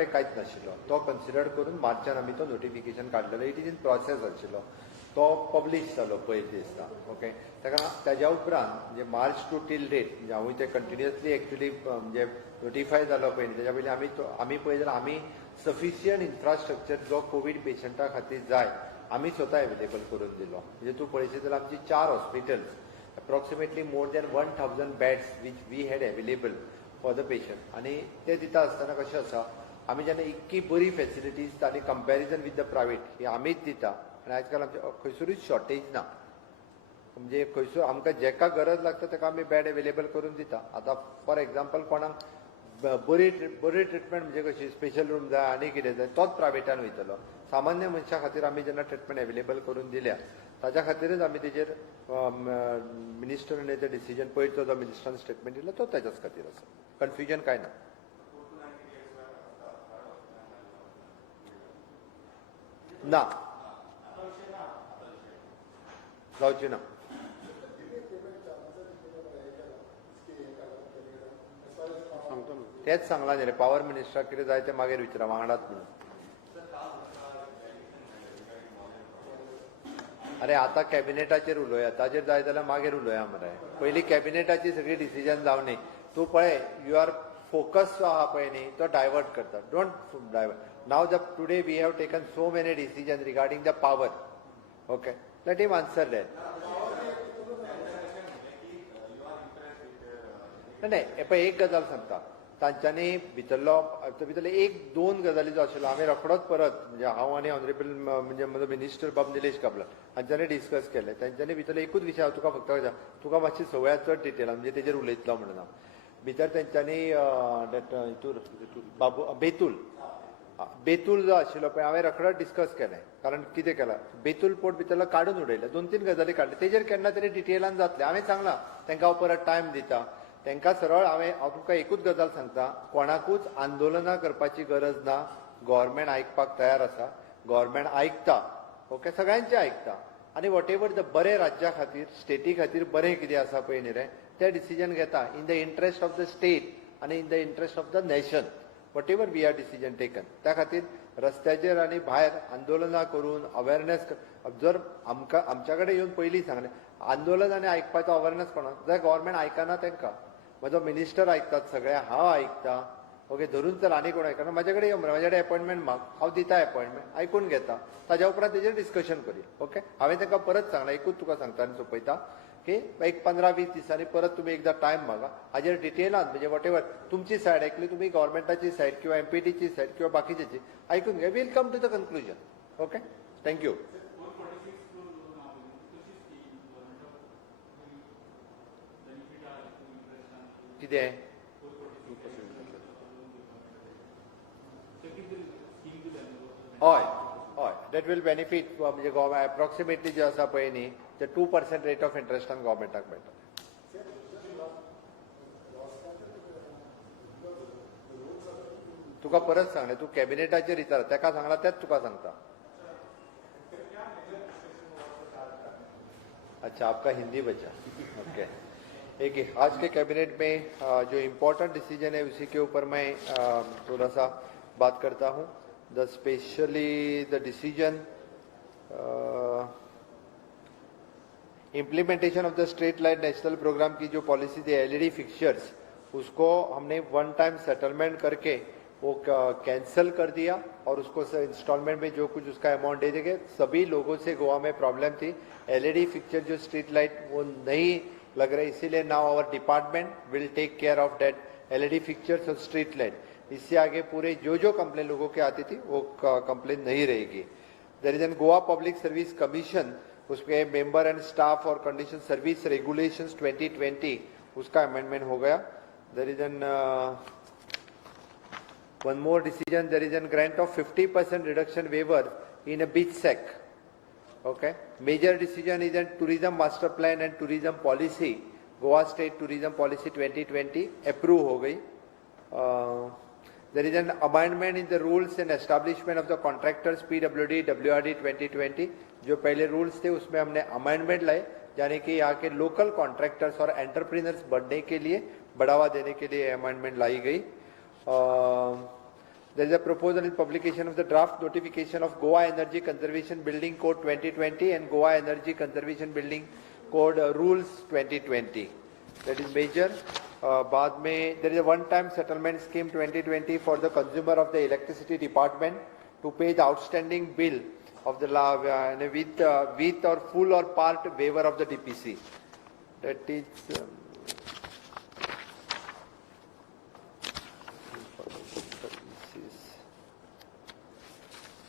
कडेन कांयच नाशिल्लो. तो कन्सिडर करून मार्चान आमी तो नोटिफिकेशन काडलेलो. इट इज इन प्रोसेस आशिल्लो. तो पब्लीश जालो पयले दिसता. ओके, ताच्या उपरांत म्हणजे मार्च टू टील डेट म्हणजे हांवूय ते कंटिन्युअसली एक्चुअली म्हणजे नोटिफाय जालो पयलीं. त्याच्या पयलीं आमी पळय जाल्यार आमी सफिशियंट इन्फ्रास्ट्रक्चर जो कोवीड पेशंटा खातीर जाय आमी स्वता एवेलेबल करून दिलो. म्हणजे तूं पळयशीत जाल्यार आमची 4 hospitals approximately more than 1000 beds which we had available for the patient. आणि ते दिता आसतना कशें आसा, आमी जेन्ना इतकी बरी फॅसिलिटीज आनी कंपॅरिजन विथ द प्रायवेट ही आमीच दिता आनी आजकाल आमच्या खंयसरूच शॉर्टेज ना. म्हणजे खंयसर आमकां जेका गरज लागता ताका आमी बेड एवेलेबल करून दिता. आतां फॉर एग्जाम्पल कोणाक बरी ट्रिटमेंट म्हणजे कशी स्पेशल रूम जाय आनी कितें जाय तोच प्रायवेटान वयतलो. सामान्य मनशा खातीर आमी जेन्ना ट्रिटमेंट एवेलेबल करून दिल्या ताच्या खातीरच आमी तेजेर मिनिस्टरान तें डिसिजन पयरचो जो मिनिस्टरान स्टेटमेंट दिलो तो त्याच्याच खातीर आसा. कन्फ्युजन काय ना. ना जावची ना. तेच सांगला न्ही रे पॉवर मिनिस्टराक कितें जाय तें मागीर विचारा वांगडाच म्हणून. अरे आता कॅबिनेटाचेर उलोवया. ताचेर जाय जाल्यार मागीर उलोवया मरे. पयलीं कॅबिनेटाची सगळी डिसिजन जावनी. तूं पळय यू आर फोकस आहा पळय न्ही तो डायवर्ट करता. Don't divert. Now today we have taken so many decision regarding the power. Okay, let him answer that. नाही पळय एक गजाल सांगता. तांच्यांनी भितरले एक दोन गजाली जो आशिल्लो आमी रोखडोच परत म्हणजे हांव आनी ऑनरेबल म्हणजे म्हजो मिनिस्टर बाब निलेश काब्राल हांच्यांनी डिस्कस केले. तांच्यांनी भितरले एकूच विशय हांव तुका फक्त तुका मातशी सवय चड डिटेलान म्हणजे तेजेर उलयतलो म्हणून हांव. भितर तेंच्यांनी हितूर बाबू बेतूल जो आशिल्लो पळय हांवें रोखडोच डिस्कस केलें. कारण कितें केलां बेतूल पोर्ट भितरलो काडून उडयले. 2-3 गजाली काडले. तेजेर केन्ना तरी डिटेलान जातलें. हांवें सांगलां तांकां हांव परत टायम दिता. तांकां सरळ हांव तुका एकूच गजाल सांगता. कोणाकूच आंदोलनां करपाची गरज ना. गव्हर्मेंट आयकपाक तयार आसा. गव्हर्मेंट आयकता. ओके, सगळ्यांचें आयकता. आनी वॉट एवर द बरें राज्या खातीर स्टेटी खातीर बरें कितें आसा पळय न्ही रे तें डिसिजन घेता in the interest of the state आनी in the interest of the nation. Whatever we are decision taken त्या खातीर रस्त्याचेर आनी भायर आंदोलनां करून अवेरनेस जर आमच्या कडेन येवन पयलीं सांगलें आंदोलन आनी आयकपाचो अवेरनेस कोणाक जाय गव्हर्मेंट आयकना तांकां. म्हजो मिनिस्टर आयकतात सगळे. हांव आयकता. ओके, धरून चल आनी कोण आयकना. म्हाजे कडेन यो मरे म्हाजे कडेन अपॉयंटमेंट माग. हांव दिता अपॉयंटमेंट आयकून घेता. ताज्या उपरांत तेजेर डिस्कशन करया. ओके, हांवें तांकां परत सांगलां एकूच तुका सांगता आनी सोंपयता की एक 15-20 दिसांनी परत तुमी एकदां टायम मागा. हाजेर डिटेलान म्हणजे वॉट एवर तुमची सायड आयकली तुमी गव्हर्मेंटाची सायड किंवा एमपीटीची सायड किंवा बाकीच्याची आयकून घ्या. Will come to the conclusion. Okay, thank you. कितें हय हय दॅट वील बेनिफीट म्हणजे एप्रॉक्सिमेटली जे आसा पळय न्ही ते 2% रेट ऑफ इंट्रस्टान गव्हर्मेंटाक मेळटा. तुका परत सांगलें तूं कॅबिनेटाचेर विचार ताका सांगला तेच तुका सांगता. अच्छा, आपका हिंदी बचा. ओके, एक आज के कैबिनेट में जो इम्पोर्टेंट डिसीजन है उसी के ऊपर मैं थोड़ा सा बात करता हूँ. The specially the decision implementation of the street light national programme की जो पॉलिसी थी एलईडी फिक्सचर्स उसको हमने वन टाइम सेटलमेंट करके वो कैंसिल कर दिया और उसको इंस्टॉलमेंट में जो कुछ उसका अमाउंट दे देंगे. सभी लोगों से गोवा में प्रॉब्लम थी एलईडी फिक्सचर जो स्ट्रीट लाइट वो नहीं लग रहे, इसीलिए now our department will take care of that LED fixtures और स्ट्रीट लाइट. इससे आगे पूरे जो कंप्लेन लोगों की आती थी वो कंप्लेन नहीं रहेगी. There is an Goa public service commission उसके मेंबर एंड स्टाफ और कंडीशन सर्विस रेगुलेशंस 2020 उसका अमेंडमेंट हो गया. There is an one more decision. There is a grant of 50% reduction waiver in a beach sec. Okay, major decision is a tourism master plan and tourism policy. Goa State Tourism Policy 2020 approve हो गई. There is an amendment in the rules and establishment of the contractors PWD WRD 2020. जो पहले rules थे उसमें हमने amendment लाए यानी कि यहाँ के local contractors और entrepreneurs बढ़ने के लिए बढ़ावा देने के लिए amendment लाई गई. There is a proposal in publication of the draft notification of Goa Energy Conservation Building Code 2020 and Goa Energy Conservation Building Code Rules 2020. That is major. बाद में there is a one-time settlement scheme 2020 for the consumer of the electricity department to pay the outstanding bill of the with or full or part waiver of the DPC. That is.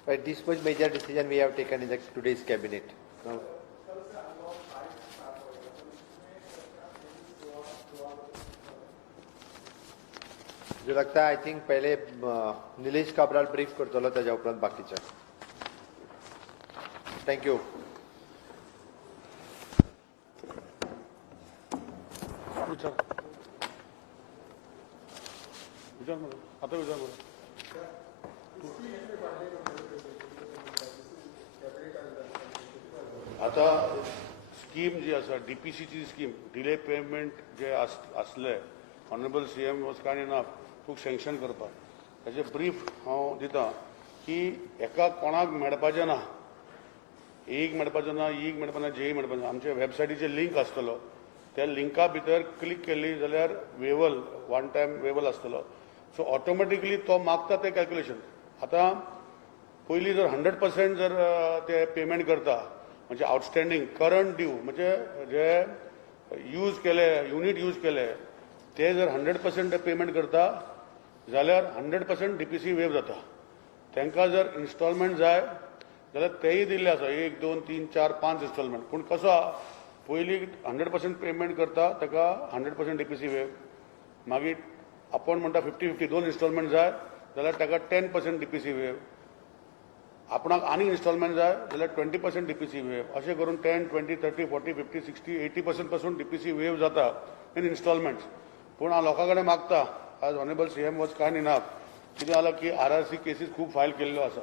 Right, this was major decision we have taken in the today's cabinet. Now, मुझे लगता है I think पहले Nilesh Cabral brief करतलो त्याच्या उपरांत बाकीच्या. Thank you. आता scheme जी आसा डीपीसीची स्कीम डिले पेमेंट जे आसले honourable CM was kind enough to sanction करपाक ताचे ब्रीफ हांव दिता की एका कोणाक मेळपाचें ना, एक मेळपाचें ना, एक मेळपाचें ना, जेई मेळपाचें ना. आमच्या वेबसायटीचेर लिंक आसतलो, त्या लिंका भितर क्लिक केली जाल्यार वेवल वन टायम वेवल आसतलो. सो ऑटोमॅटिकली तो मागता तें कॅल्क्युलेशन. आतां पयलीं जर 100% जर ते पेमेंट करता म्हणजे आउटस्टँडींग करंट ड्यू म्हणजे जे यूज केले युनिट यूज केले ते जर 100% पेमेंट करता जाल्यार 100% डीपीसी वेव जाता. तांकां जर इन्स्टॉलमेंट जाय जाल्यार तेय दिल्ले आसा 1, 2, 3, 4, 5 इन्स्टॉलमेंट. पूण कसो पयलीं 100% पेमेंट करता ताका 100% डीपीसी वेव. मागीर आपण म्हणटा 50-50 2 इन्स्टॉलमेंट जाय जाल्यार ताका 10% डीपीसी वेव. आपणाक आनी इन्स्टॉलमेंट जाय जाल्यार 20% डीपीसी वेव. अशें करून 10, 20, 30, 40, 50, 60, 80% पासून डीपीसी वेव जाता इन इन्स्टॉलमेंट्स. पूण हांव लोकां कडेन मागता आज honourable CM was kind enough. कितें जालां की आरआरसी केसीस खूब फायल केल्ल्यो आसा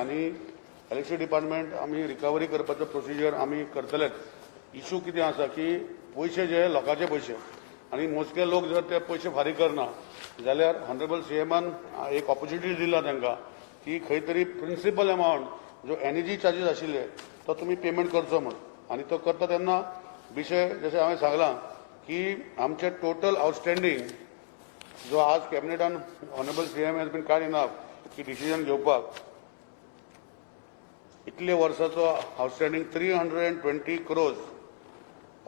आनी इलेक्ट्रिसिटी डिपार्टमेंट आमी रिकवरी करपाचो प्रोसिजर आमी करतलेच. इशू कितें आसा की पयशे जे लोकांचे पयशे आनी मोजके लोक जर ते पयशे फारीक करना जाल्यार ऑनरेबल सीएमान एक ऑपॉर्च्युनिटी दिला तांकां की खंय तरी प्रिन्सिपल अमावंट जो एनर्जी चार्जीस आशिल्ले तो तुमी पेमेंट करचो म्हण. आनी तो करता तेन्ना विशय जशें हांवें सांगलां की आमचे टोटल आउटस्टँडींग जो आज कॅबिनेटान honourable CM has been kind enough की डिसिजन घेवपाक इतले वर्साचो outstanding 320 crores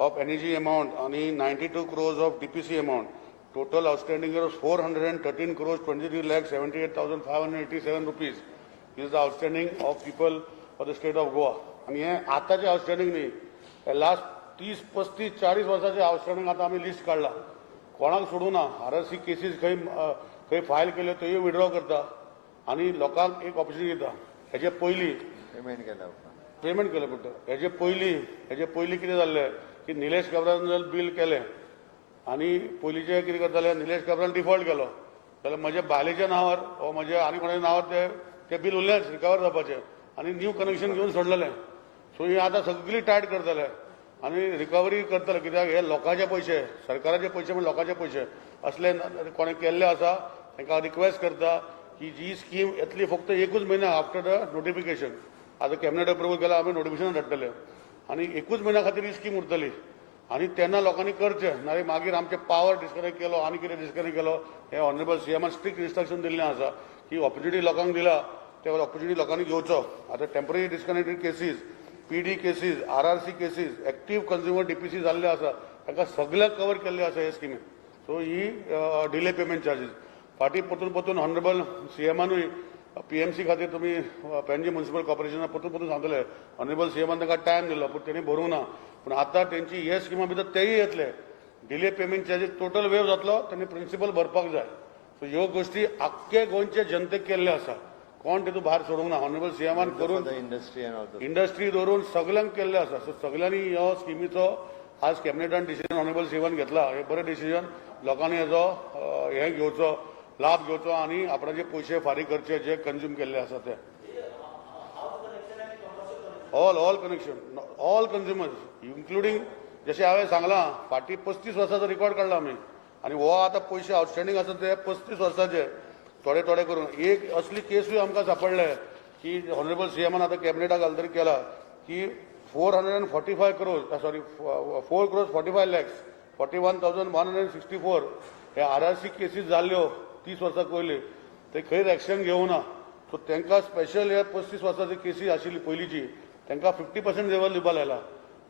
of energy amount आणि 92 crores of DPC amount. Total outstanding was 413 crores 23,78,587 rupees is the outstanding of people for the state of Goa. आणि हे आताचे आउटस्टँडींग न्ही, हे लास्ट 30, 35, 40 वर्साचे आउटस्टँडींग आता आमी लिस्ट काढला. कोणाक सोडूं ना. आरआरसी केसीस खंय फायल केल्यो थंय विड्रॉ करता आनी लोकांक एक ऑपॉर्च्युनिटी दिता. हेजे पयलीं पेमेंट केलें पडटा. हेजे पयलीं कितें जाल्लें की निलेश काब्राल बील केलें आनी पयलींचे कितें करताले निलेश काब्राल डिफॉल्ट केलो जाल्यार म्हज्या बायलेच्या नांवार वा म्हज्या आनी कोणाच्या नांवार ते बील उरलेंच रिकवर जावपाचें आनी न्यू कनेक्शन घेवन सोडलेलें. सो ही आतां सगळी टायट करतले आनी रिकवरी करतले. कित्याक हे लोकांचे पयशे सरकाराचे पयशे म्हण लोकांचे पयशे असले कोणें केल्ले आसा तांकां रिक्वेस्ट करता की जी स्कीम येतली फक्त 1 म्हयन्या आफ्टर द नोटिफिकेशन. आतां कॅबिनेट अप्रुवल केला आमी नोटिफिकेशन धाडटले आनी 1 म्हयन्या खातीर ही स्कीम उरतली आनी तेन्ना लोकांनी करचें नाल्यार मागीर आमचे पावर डिस्कनेक्ट केलो आनी कितें डिस्कनेक्ट केलो. हे ऑनरेबल सीएमान स्ट्रिक्ट इन्स्ट्रक्शन दिल्लें आसा की ऑपॉर्च्युनिटी लोकांक दिला ते ऑपॉर्च्युनिटी लोकांनी घेवचो. आतां temporary disconnected cases, PD cases, RRC cases, active consumer DPC जाल्ले आसा ताका सगळ्यांक कवर केल्ले आसा हे स्किमीन. सो ही डिले पेमेंट चार्जीस फाटीं परतून ऑनरेबल सीएमानूय पीएमसी खातीर तुमी पणजी म्युनिसिपल कॉर्पोरेशनाक परतून सांगतले ऑनरेबल सीएमान तांकां टायम दिलो पूण तेणी भरूंक ना. पूण आतां तेंची हे स्किमा भितर तेय येतले. Delay payment charges total wave जातलो तेणी प्रिन्सिपल भरपाक जाय. सो ह्यो गोश्टी आख्खे गोंयचे जनतेक केल्ले आसा. कोण तेतून भायर सोडूंक ना. ऑनरेबल सीएमान करून इंडस्ट्री धरून सगळ्यांक केल्ले आसा. सो सगळ्यांनी ह्यो स्किमीचो आज कॅबिनेटान डिसिजन ऑनरेबल सीएमान घेतला. हे बरें डिसिजन. लोकांनी हेजो हे घेवचो लाभ घेवचो आनी आपणाचे पयशे फारीक करचे जे कंज्यूम केल्ले आसा ते. All connection all consumers including जशें हांवें सांगलां फाटीं 35 वर्साचो रिकॉर्ड काडला आमी आनी हो आतां पयशे आउटस्टँडींग आसा ते 35 वर्साचे थोडे थोडे करून एक असली केसूय आमकां सापडले की ऑनरेबल सीएमान आता कॅबिनेटाक घालतरी केला की 445 crores सॉरी 4 crores 45 lakhs 41,164 हे RRC केसीस जाल्ल्यो 30 वर्सां पयलीं ते खंयच एक्शन घेवना सो तांकां स्पेशल हे 35 वर्सांची केसी आशिल्ली पयलींची तांकां 50% लेवल दिवपाक लायला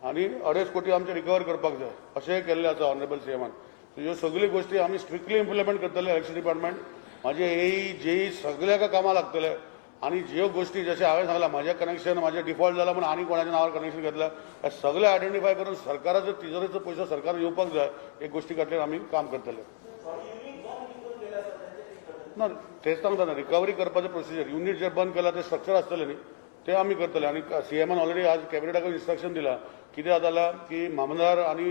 आनी 2.5 कोटी आमचे रिकवर करपाक जाय अशेंय केल्लें आसा ऑनरेबल सीएमान सो ह्यो सगळ्यो गोश्टी आमी स्ट्रिक्टली इम्प्लिमेंट करतले इलेक्शन डिपार्टमेंट म्हाजे एई जेई सगळ्याक कामां लागतले आणि ज्यो गोष्टी जशें हांवें सांगला म्हाजें कनेक्शन म्हाजें डिफॉल्ट जाला म्हणून आनी कोणाच्या नांवार कनेक्शन घेतलं हे सगळें आयडेंटिफाय करून सरकाराचो तिजोरीचो पयसो सरकार येवपाक जाय एक गोश्टी खातीर आमी काम करतले ना तेच सांगता ना रिकवरी करपाचें प्रोसिजर युनिट जे बंद केला ते स्ट्रक्चर आसतलें न्ही ते आमी करतले आनी सीएमान ऑलरेडी आज कॅबिनेटाक इन्स्ट्रक्शन दिला कितें जाता की मामदार आनी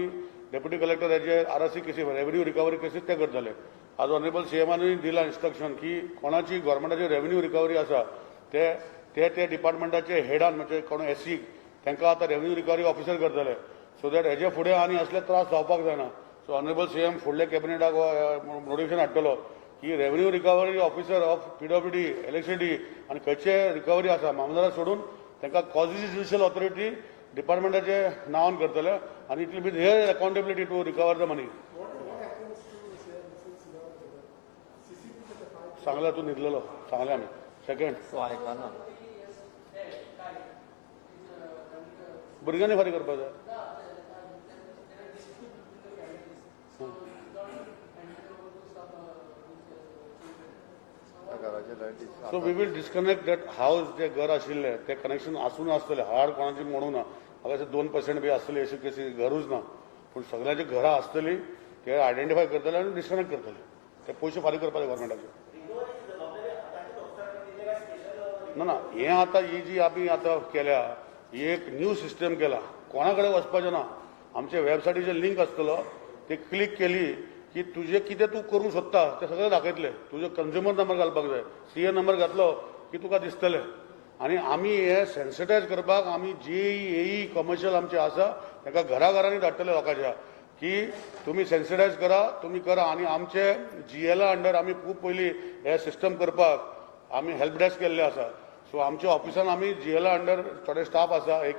डेप्युटी कलेक्टर हेजे RRC केसी रेव्हेन्यू रिकवरी केसीस ते करतले आज ऑनरेबल सीएमानूय दिला इन्स्ट्रक्शन की कोणाची गव्हर्मेंटाची रेव्हेन्यू रिकवरी आसा ते डिपार्टमेंटाचे हेडान म्हणजे कोण एसी तांकां आतां रेव्हेन्यू रिकवरी ऑफिसर करतले सो दॅट हेजे फुडें आनी असले त्रास जावपाक जायना सो ऑनरेबल सीएम फुडल्या कॅबिनेटाक नोटिफिकेशन हाडटलो की revenue recovery officer of PWD electricity आनी खंयचे रिकवरी आसा मामदारा सोडून तांकां कॉजी ज्युडिशियल ऑथॉरिटी डिपार्टमेंटाचे नांवान करतले आनी it will be there accountability to recover the money सांगला तूं न्हिदलेलो सांगले आमी सेकंड भुरग्यांनी फारीक करपाक जाय so we will disconnect that house जे घर आशिल्ले ते कनेक्शन आसून आसतले हाड कोणाची म्हणू ना म्हाका 2% बी आसतली अशी केसी घरूच ना पूण सगळ्यांची घरां आसतली ते आयडेंटिफाय करतले आनी डिस्कनेक्ट करतले ते पयशे फारीक करपाचे गव्हर्मेंटाचे ना हे आतां ही जी आमी आतां केल्या ही एक न्यू सिस्टम केला कोणा कडेन वचपाचें ना आमचे वेबसायटीचेर लिंक आसतलो ते क्लिक केली की तुजें कितें तूं करूंक सोदता तें सगळें दाखयतलें तुजो कंज्युमर नंबर घालपाक जाय CA नंबर घातलो की तुका दिसतलें आनी आमी हे सेन्सिटायज करपाक आमी JEE कमर्शियल आमचे आसा ताका घराघरांनी धाडटले लोकांच्या की तुमी सेन्सिटायज करा तुमी करा आनी आमचे GL अंडर आमी खूब पयलीं हे सिस्टम करपाक आमी हेल्प डेस्क केल्ले आसा सो आमच्या ऑफिसान आमी GL अंडर थोडे स्टाफ आसा एक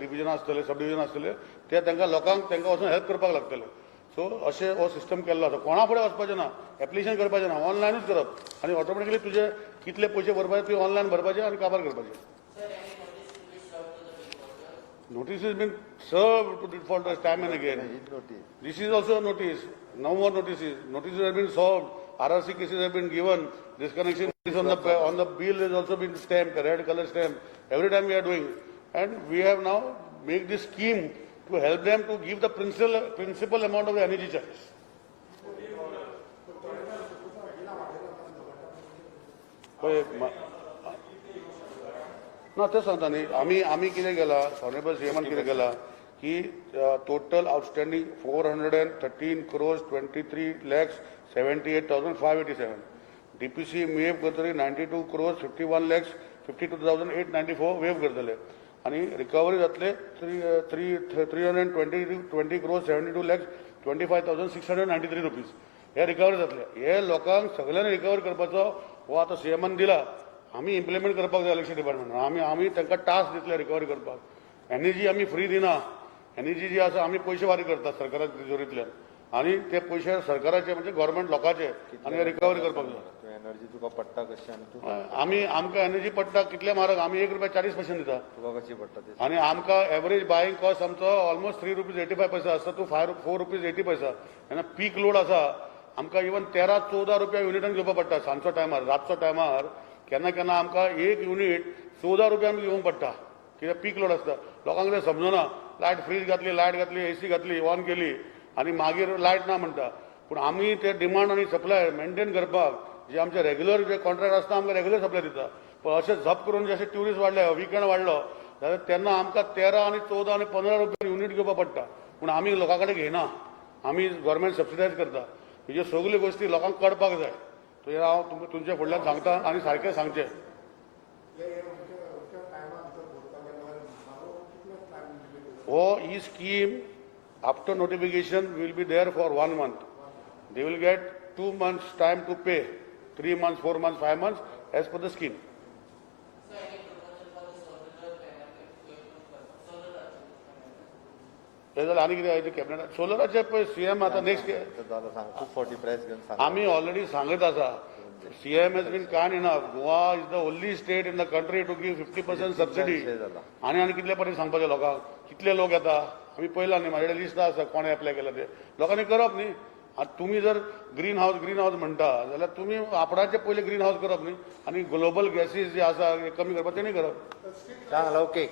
डिविजन आसतले सब डिविजन आसतले ते तांकां लोकांक तांकां वचून हेल्प करपाक लागतले सो अशें हो सिस्टम केल्लो आसा कोणा फुडें वचपाचें ना एप्लिकेशन करपाचें ना ऑनलायनूच करप आनी ऑटोमॅटिकली तुजे कितले पयशे भरपाचे तुवें ऑनलायन भरपाचे आनी काबार करपाचें Notice has been served to defaulters time and again. This is also a notice. No more notices. Notices have been solved. RRC cases have been given. Disconnection is on the bill has also been stamped, red color stamp. Every time we are doing, and we have now made this scheme to help them to give the principal amount of the energy charges. ना ते सांगता न्ही आमी कितें केला honourable सीएमान कितें केला की total outstanding 413 crores 23 lakhs 78,587 DPC wave करतली 92 crores 51 lakhs 52,894 वेव करतले आनी रिकवरी जातले 320 crores 72 lakhs 25,693 rupees हे रिकवरी जातले हे लोकांक सगळ्यांनी रिकवर करपाचो हो आतां सीएमान दिला आमी इम्प्लिमेंट करपाक जाय इलेक्शन डिपार्टमेंट आमी तांकां टास्क दितले रिकवरी करपाक एनर्जी आमी फ्री दिना एनर्जी जी आसा आमी पयशे फारीक करतात सरकाराच्या तिजोरींतल्यान आनी ते पयशे सरकाराचे म्हणजे गव्हर्मेंट लोकांचे आनी रिकवरी करपाक जाय एनर्जी तुका पडटा कशी आनी तूं आमी आमकां एनर्जी पडटा कितले म्हारग आमी ₹1.40 दिता तुका कशी पडटा ते आनी आमकां एवरेज बायींग कॉस्ट आमचो ऑलमोस्ट ₹3.85 आसता टू ₹4.80 आनी पीक लोड आसा आमकां इवन 13-14 रुपया युनिटान घेवपाक पडटा सांजचो टायमार रातचो टायमार केन्ना केन्ना आमकां एक युनिट 14 रुपयान घेवंक पडटा कित्याक पीक लोड आसता लोकांक तें समजना लायट फ्रीज घातली लायट घातली AC घातली ऑन केली आनी मागीर लायट ना म्हणटा पूण आमी ते डिमांड आनी सप्लाय मेंटेन करपाक जे आमचे रेग्युलर जे कॉन्ट्रॅक्ट आसता आमकां रेग्युलर सप्लाय दिता पण अशें झप करून जशें ट्युरिस्ट वाडले विकेंड वाडलो जाल्यार तेन्ना आमकां 13 आनी 14 आनी 15 रुपया युनिट घेवपाक पडटा पूण आमी लोकां कडेन घेयना आमी गव्हर्मेंट सबसिडायज करता ह्यो सगल्यो गोश्टी लोकांक कळपाक जाय तो हांव तुमच्या फुडल्यान सांगता आनी सारकें सांगचें हो ही scheme after notification will be there for 1 month. They will get 2 months time to pay 3 months, 4 months, 5 months, as per the scheme. हे जाल्यार आनी कितें आयज कॅबिनेटात सोलराचे पळय सीएम आता नेक्स्ट जालो सांग खूप फावटी प्रेस घेवन सांग आमी ऑलरेडी सांगत आसा CM has been kind enough. Goa is the only state in the country to give 50% subsidy. आणि कितले पर्यंत सांगपाचे लोकांक कितले लोक येता आमी पळयला न्ही म्हाजे लिस्ट आसा कोणे एप्लाय केला ते लोकांनी करप न्ही आतां तुमी जर ग्रीन हाऊस म्हणटा जाल्यार तुमी आपणाचे पयले ग्रीन हाऊस करप न्ही आणि ग्लोबल गॅसीस जे आसा हे कमी करपाक ते न्ही करप सांग लवकीक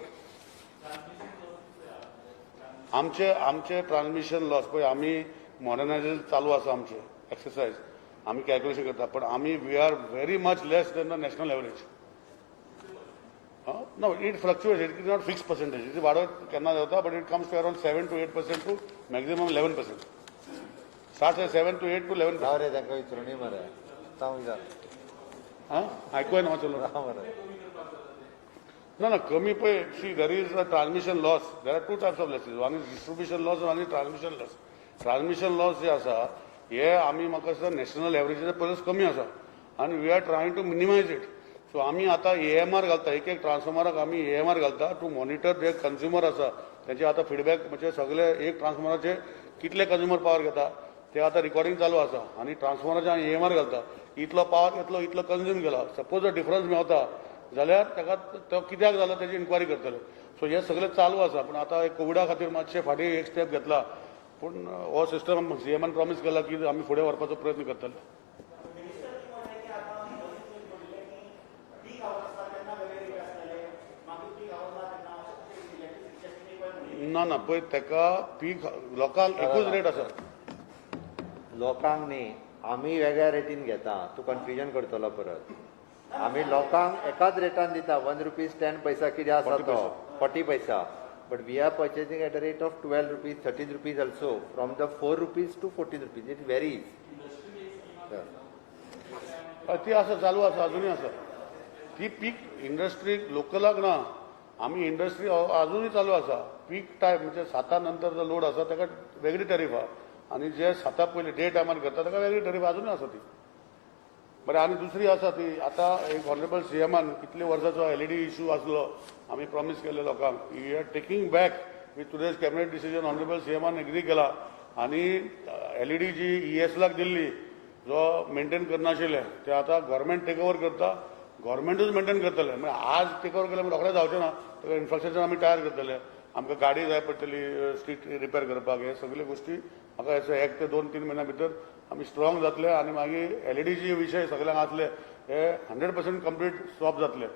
आमचे ट्रान्समिशन लॉस पळय आमी मॉडर्नायझेशन चालू आसा आमचे एक्सरसाइज आमी कॅल्क्युलेशन करता पण आमी we are very much less than the national average no it fluctuates it is not fix percentage it वाडत केन्ना जाता but it comes to around 7 to 8% to maximum 11%. Start 7 to 8 to 11%. राव रे तांकां विचारूनी मरे सांग विचार आयकूं येना चलो राव मरे ना कमी पळय see there is a transmission loss there are 2 types of losses one is distribution loss one is transmission loss. Transmission loss जे आसा हे आमी म्हाका दिसता नॅशनल एव्हरेजीच्या परस कमी आसा आनी we are trying to minimise it. So आमी आतां AMR घालता एक ट्रान्सफॉर्मराक आमी AMR घालता टू मॉनिटर जे कन्झ्युमर आसा तेंचे आतां फीडबॅक म्हणजे सगळे एक ट्रान्सफॉर्मराचे कितले कन्झ्युमर पावर घेता ते आतां रिकॉर्डिंग चालू आसा आनी ट्रान्सफॉर्मराचे हांव AMR घालता इतलो पावर घेतलो इतलो कन्झ्युम केला सपोज जर डिफरन्स मेळता जाल्यार ताका तो कित्याक जालो तेजी इन्क्वायरी करतले. सो हे सगळें चालू आसा पूण आतां कोविडा खातीर मातशें फाटीं एक स्टेप घेतला पूण हो सिस्टम CMन प्रॉमिस केला की आमी फुडें व्हरपाचो प्रयत्न करतले. ना पळय तेका पीक लोकांक एकूच रेट आसा लोकांक न्ही आमी वेगळ्या रेटीन घेता तूं कन्फ्युजन करतलो परत आमी लोकांक एकाच रेटान दिता 1 rupees 10 पैसा कितें आसा तो 40 पैसा but we are purchasing at a rate of 12 rupees 13 rupees also from the 4 rupees to 14 rupees it varies. ती आसा चालू आसा अजुनूय आसा ती पीक इंडस्ट्री लोकलाक ना आमी इंडस्ट्री अजुनूय चालू आसा पीक टायम म्हणजे 7 नंतर जो लोड आसा ताका वेगळी टॅरीफ आहा आनी जे 7 पयलीं डे टायमार करता ताका वेगळी टॅरीफ अजुनूय आसा ती. बरें आनी दुसरी आसा ती आतां एक ऑनरेबल CMन कितले वर्साचो LED इश्यू आसलो आमी प्रॉमिस केले लोकांक we are taking back with today's cabinet decision honourable CMन एग्री केला आनी LED जी ESलाक दिल्ली जो मेंटेन करनाशिल्ले ते आतां गव्हर्मेंट टेक ओवर करता गव्हर्मेंटूच मेंटेन करतले म्हणजे आज टेक ओवर केले रोखडें जावचें ना ताका इन्फ्रास्ट्रक्चर आमी तयार करतले आमकां गाडी जाय पडटली स्ट्रीट रिपेर करपाक हे सगळे गोश्टी म्हाका अशें 1 ते 2-3 म्हयन्या भितर आमी स्ट्रॉंग जातले आनी मागीर LED जी विशय सगळ्यांक आसले हे 100% कंप्लीट स्टॉप जातले.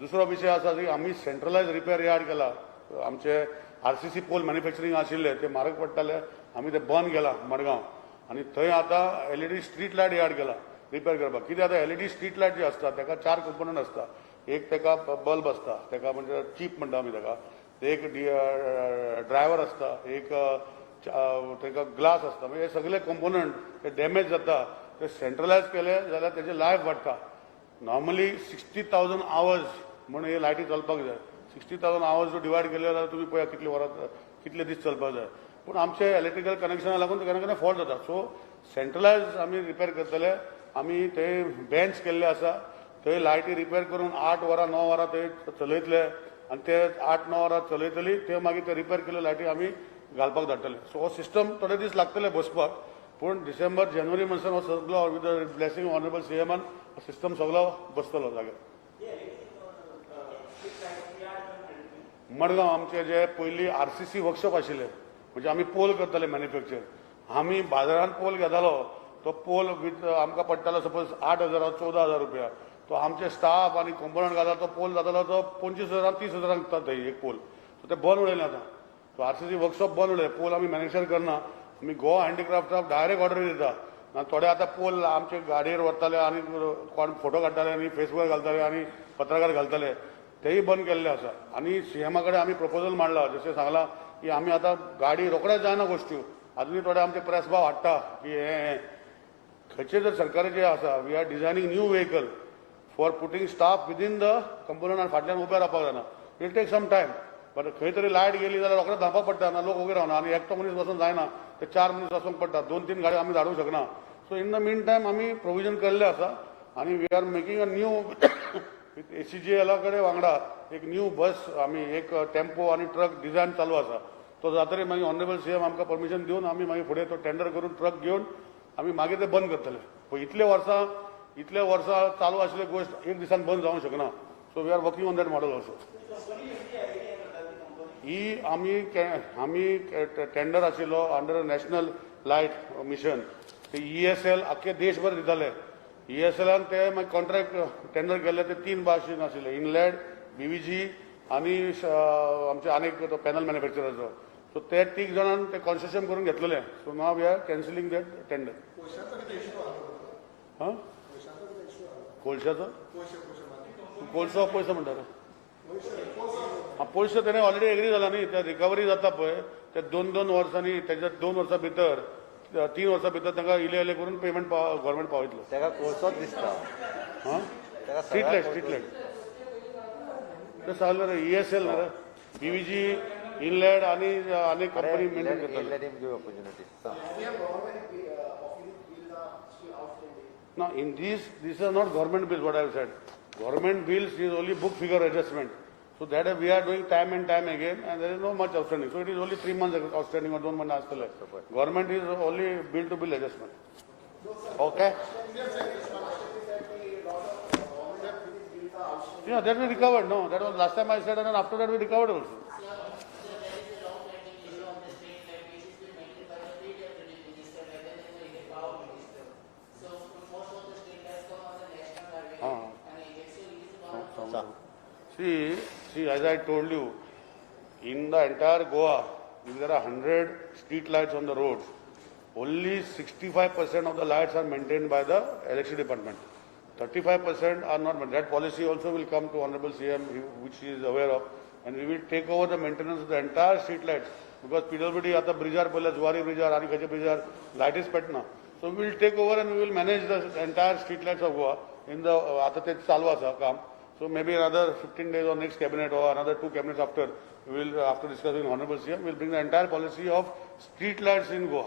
दुसरो विशय आसा की आमी सेंट्रलायज रिपेर यार्ड केला आमचे RCC पोल मॅन्युफॅक्चरींग आशिल्ले ते म्हारग पडटाले आमी ते बंद केला मडगांव आनी थंय आतां LED स्ट्रीट लायट यार्ड केला रिपेर करपाक कित्याक आतां LED स्ट्रीट लायट जी आसता ताका 4 कंपोनंट आसता एक ताका बल्ब आसता ताका म्हणजे चीप म्हणटा आमी ताका एक ड्रायव्हर आसता एक ताका ग्लास आसता म्हणजे हे सगळे कंपोनंट ते डॅमेज जाता ते सेंट्रलायज केले जाल्यार तेजे लायफ वाडटा. नॉर्मली 60,000 hours म्हण हे लायटी चलपाक जाय 60,000 hours डिवायड केले जाल्यार तुमी पळया कितले वरां कितले दीस चलपाक जाय पूण आमचे इलेक्ट्रिकल कनेक्शना लागून केन्ना केन्ना फॉल्ट जाता. सो सेंट्रलायज आमी रिपेर करतले आमी थंय बेंच केल्ले आसा थंय लायटी रिपेर करून 8 वरां 9 वरां थंय चलयतले आनी ते 8-9 वरां चलयतली ते मागीर ते रिपेर केल्ले लायटी आमी घालपाक धाडटले. सो हो सिस्टम थोडे दीस लागतले बसपाक पूण डिसेंबर जानेवारी म्हणसर हो सगळो विथ द ब्लेसिंग ऑनरेबल CMन सिस्टम सगळो बसतलो जाग्यार. मडगांव आमचे जे पयलीं RCC वर्कशॉप आशिल्ले म्हणजे आमी पोल करताले मॅन्युफॅक्चर आमी बाजारांत पोल घेतालो तो पोल विथ आमकां पडटालो सपोज 8,000 14,000 रुपया तो आमचे स्टाफ आनी कंपोनंट घालता तो पोल जातालो तो 25,000 30,000 विकता थंय एक पोल. सो ते बंद उडयलें आतां सो RCC वर्कशॉप बंद उडयले पोल आमी मॅन्युफॅक्चर करना आमी गोवा हँडीक्राफ्टाक डायरेक्ट ऑर्डर दिता ना थोडे आतां पोल आमचे गाडयेर व्हरताले आनी कोण फोटो काडटाले आनी फेसबुकार घालताले आनी पत्रकार घालताले तेही बंद केल्ले आसा. आनी CMा कडेन आमी प्रपोजल मांडला जशें सांगलां की आमी आतां गाडी रोखडेच जायना गोश्टी अजुनूय थोडे आमचे प्रेस भाव हाडटा की हे खंयचे जर सरकाराचे आसा we are designing new vehicle for putting staff within the component आनी फाटल्यान उबे रावपाक जायना it take some time but खंय तरी लायट गेली जाल्यार रोखडें धांवपाक पडटा ना लोक उबे रावना आनी एकटो मनीस वचून जायना ते 4 मनीस वचूंक पडटा 2-3 गाडी आमी धाडूंक शकना. So in the mean time आमी प्रोविजन केल्लें आसा आणि we are making a new with ACGL कडे वांगडा एक न्यू बस आमी एक टेम्पो आणि ट्रक डिझायन चालू आसा तो जातरी मागीर ऑनरेबल CM आमकां परमिशन दिवन आमी मागीर फुडें तो टेंडर करून ट्रक घेवन आमी मागीर ते बंद करतले पण इतले वर्सां चालू आशिल्ली गोष्ट एक दिसान बंद जावंक शकना so we are working on that model also ही आमी टेंडर आशिल्लो अंडर नॅशनल लायट मिशन ते ESL आख्खे देशभर दिताले ESLान ते मागीर कॉन्ट्रॅक्ट टेंडर केले ते 3 भाशेन आशिल्ले इनलँड BVG आणि आमचे अनेक तो पॅनल मॅन्युफॅक्चररचो सो ते 3 जाणांन ते कन्सेशन करून घेतलेले so now we are cancelling that tender हां कोळशाचो कोळसो पयसो म्हणटा पयसो तेणे ऑलरेडी एग्री जाला न्ही ते रिकवरी जाता पळय ते 2-2 वर्सांनी त्याच्या 2 वर्सां भितर 3 वर्सां भितर तांकां इले करून पेमेंट गव्हर्मेंट पावयतलो तेका कोळसोच दिसता हां स्ट्रीट लायट ते सांगले रे ESL ना रे BVG इनलँड आणि अनेक कंपनी मेंटेन करतात No, in these are not government bills, what I have said. Government bills is only book figure adjustment. So that we are doing time and time again, and there is no much outstanding. So it is only 3 months outstanding or 2 months outstanding. Government is only bill to bill adjustment. Okay. Yeah, that we recovered. No, that was last time I said, and then after that we recovered also. See, as I told you, in the entire Goa, if there are 100 street lights on the roads, only 65% of the lights are maintained by the electricity department. 35% are not. That policy also will come to Honorable CM, which he is aware of, and we will take over the maintenance of the entire street lights because PWD आता ब्रिजार पहिले जुवारी ब्रिजार आणि खचे ब्रिजार light is पेटना. So we will take over and we will manage the entire street lights of Goa in the आता ते चालू आसा काम. So maybe another 15 days or next cabinet or another 2 cabinets after, we will, after discussing Honorable CM, we will bring the entire policy of street lights in Goa.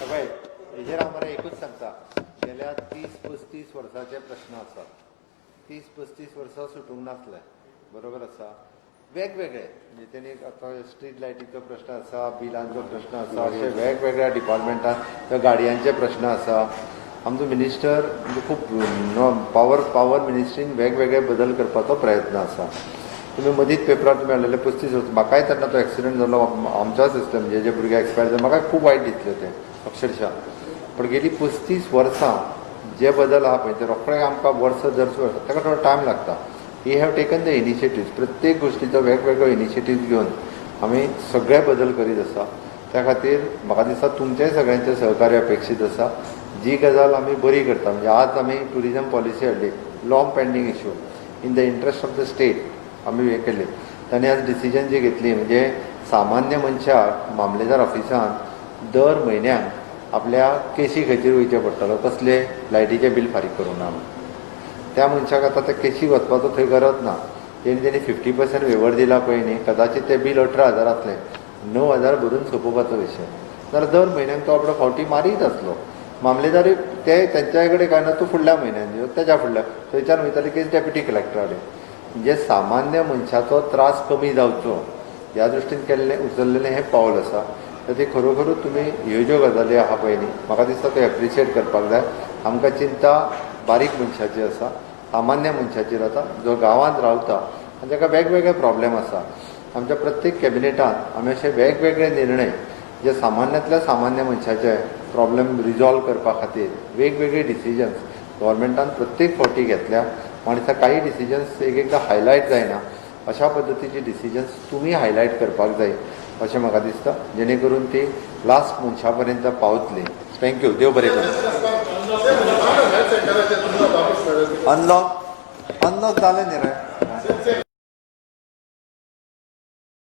पळय हेजेर हांव मरे एकूच सांगता गेल्या 30-35 वर्सांचे प्रश्न आसात 30-35 वर्सां सुटूंक नासले बरोबर आसा वेगवेगळे म्हणजे तेणी आतां स्ट्रीट लायटीचो प्रश्न आसा बिलांचो प्रश्न आसा अशे वेगवेगळ्या डिपार्टमेंटान गाडयांचे प्रश्न आसा आमचो मिनिस्टर म्हणजे खूब पावर मिनिस्ट्रीन वेगवेगळे बदल करपाचो प्रयत्न आसा तुम्ही मदींच पेपरार तुमी हाडलेले 35 वर्सां म्हाकाय तेन्ना तो एक्सिडेंट जालो आमच्या सिस्टम जे भुरगे एक्सपायर जाले म्हाका खूब वायट दिसलें तें अक्षरशः पण गेली 35 वर्सां जे बदल आहा पळय ते रोखडे आमकां वर्स दर ताका थोडो टायम लागता he have taken the initiatives प्रत्येक गोष्टीचो वेगवेगळो इनिशिएटिव्स घेवन आमी सगळे बदल करीत आसा त्या खातीर म्हाका दिसता तुमचेय सगळ्यांचें सहकार्य अपेक्षीत आसा जी गजाल आमी बरी करता म्हणजे आज आमी टुरिजम पॉलिसी हाडली long pending issue in the interest of the state आमी हे केले तांणी आज डिसिजन जी घेतली म्हणजे सामान्य मनशाक मामलेदार ऑफिसान दर म्हयन्याक आपल्या केसी खातीर वयचें पडटलो कसले लायटीचें बील फारीक करूं ना त्या मनशाक आतां त्या केसीक वचपाचो थंय गरज ना तेणी 50% वेवर दिला पळय न्ही कदाचित तें बील 18,000 जातलें 9,000 भरून सोंपोवपाचो विशय जाल्यार दर म्हयन्याक तो आपलो फावटी मारीत आसलो मामलेदारी ते तेंच्या कडेन काय ना तूं फुडल्या म्हयन्यान तेज्या फुडल्या थंयच्यान वयताली केस डेप्युटी कलेक्टराकडेन म्हणजे सामान्य मनशाचो त्रास कमी जावचो ह्या दृश्टीन केल्लें उचललेलें हें पावल आसा तर ती खरोखरूच तुमी ह्यो ज्यो गजाली आहा पळय न्ही म्हाका दिसता त्यो एप्रिशिएट करपाक जाय आमकां चिंता बारीक मनशाची आसा सामान्य मनशाचेर जाता जो गांवांत रावता आनी ताका वेगवेगळे प्रॉब्लेम आसा आमच्या प्रत्येक कॅबिनेटांत आमी अशे वेगवेगळे निर्णय जे सामान्यांतल्या सामान्य मनशाचे प्रॉब्लेम रिजॉल्व करपा खातीर वेगवेगळे डिसिजन्स गव्हर्मेंटान प्रत्येक फावटी घेतल्या आनी त्या काही डिसिजन्स एकदां हायलायट जायना अशा पद्दतीची डिसिजन्स तुमी हायलायट करपाक जाय अशें म्हाका दिसता जेणे करून ती लास्ट मनशा पर्यंत पावतली थँक्यू देव बरें करूं अनलॉक जालें न्ही रे